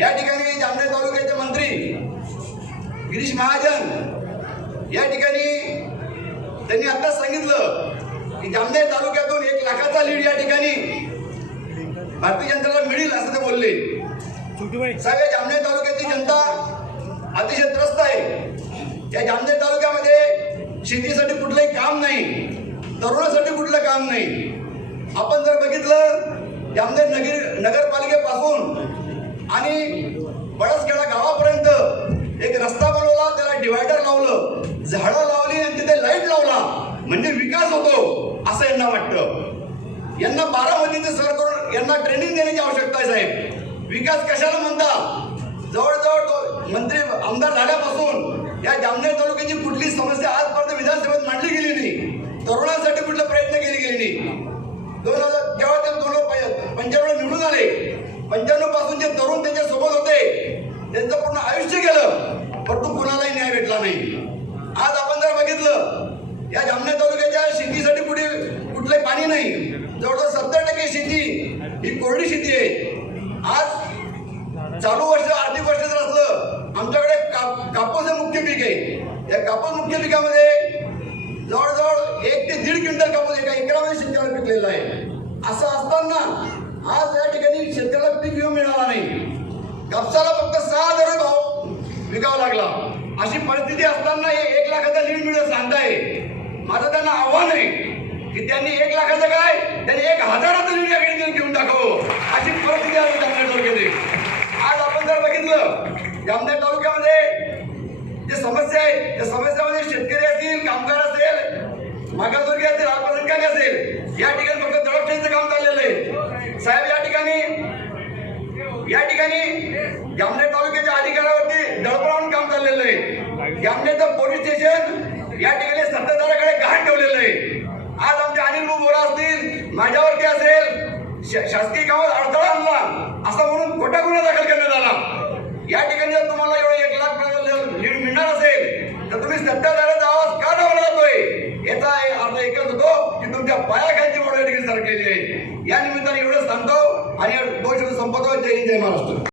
या ठिकाणी जामनेर तालुक्याचे मंत्री गिरीश महाजन या ठिकाणी त्यांनी आताच सांगितलं की जामनेर तालुक्यातून एक लाखाचा लीड या ठिकाणी भारतीय जनतेला मिळेल असं ते बोलले. साहेब या जामनेर तालुक्याची जनता अतिशय त्रस्त आहे. या जामनेर तालुक्यामध्ये शेतीसाठी कुठलंही काम नाही तरुणासाठी कुठलं काम नाही. आपण जर बघितलं डिवायडर लावलं झाडं लावली आणि तिथे लाइट लावला. म्हणजे विकास होतो असं यांना वाटतं. यांना बारामतीचे सर करून यांना ट्रेनिंग देण्याची आवश्यकता आहे साहेब. विकास कशाला म्हणता? जवळजवळ तो मंत्री आमदार झाल्यापासून या जामनेर तालुक्याची कुठली समस्या आजपर्यंत विधानसभेत मांडली गेली नाही. तरुणांसाठी कुठला प्रयत्न केले गेले नाही. दोन हजार जेव्हा ते दोन पंच्याण्णव निवडून आले. पंच्याण्णवपासून जे तरुण त्यांच्यासोबत होते त्यांचं पूर्ण आयुष्य गेलं. परंतु कुणालाही न्याय भेटला नाही. आज आपण जर बघितलं या जामनेर तालुक्याच्या शेतीसाठी कुठे कुठले पाणी नाही. जवळजवळ सत्तर टक्के शेती ही कोरडी शेती आहे. आज चालू वर्ष आर्थिक वर्ष जर असलं आमच्याकडे काप कापूस हे मुख्य पीक आहे. या कापूस मुख्य पिकामध्ये जवळजवळ एक ते दीड क्विंटल कापूस एका एकरामध्ये शेतकऱ्याला पिकलेला आहे. असं असताना आज या ठिकाणी शेतकऱ्याला पीक विमा मिळाला नाही. कापसाला फक्त सहा हजार भाव अशी परिस्थिती असताना हे एक लाखाचा लीड मिळत सांगताय. माझं त्यांना आव्हान आहे की त्यांनी एक लाखाचं काय? त्यांनी एक हजाराचं लीड या घेऊन टाकावं. अशी परिस्थिती आहे जामनेर तालुक्यामध्ये आज आपण जर बघितलं जामनेर तालुक्यामध्ये जे समस्या आहेत त्या समस्यामध्ये शेतकरी असतील कामगार असेल मागासवर्गीय असेल अल्पसंख्याक असेल या ठिकाणी फक्त दळपशाहीचं काम चाललेलं आहे साहेब या ठिकाणी या ठिकाणी जामनेर तालुक्याच्या अधिकाऱ्यावरती दळपणावून काम चाललेलं आहे. जामनेरचं पोलीस स्टेशन या ठिकाणी सत्ताधाराकडे गहाण ठेवलेलं आहे. आज आमचे अनिल बोरा असतील माझ्यावरती असेल श- शासकीय कामात अडथळा आणला असं म्हणून खोटा गुन्हा दाखल करण्यात आला. या ठिकाणी जर तुम्हाला एवढं एक लाख लीड मिळणार असेल तर तुम्ही सत्ताधाऱ्याचा आणि दोन शब्द संपतो जय हिंद जय महाराष्ट्र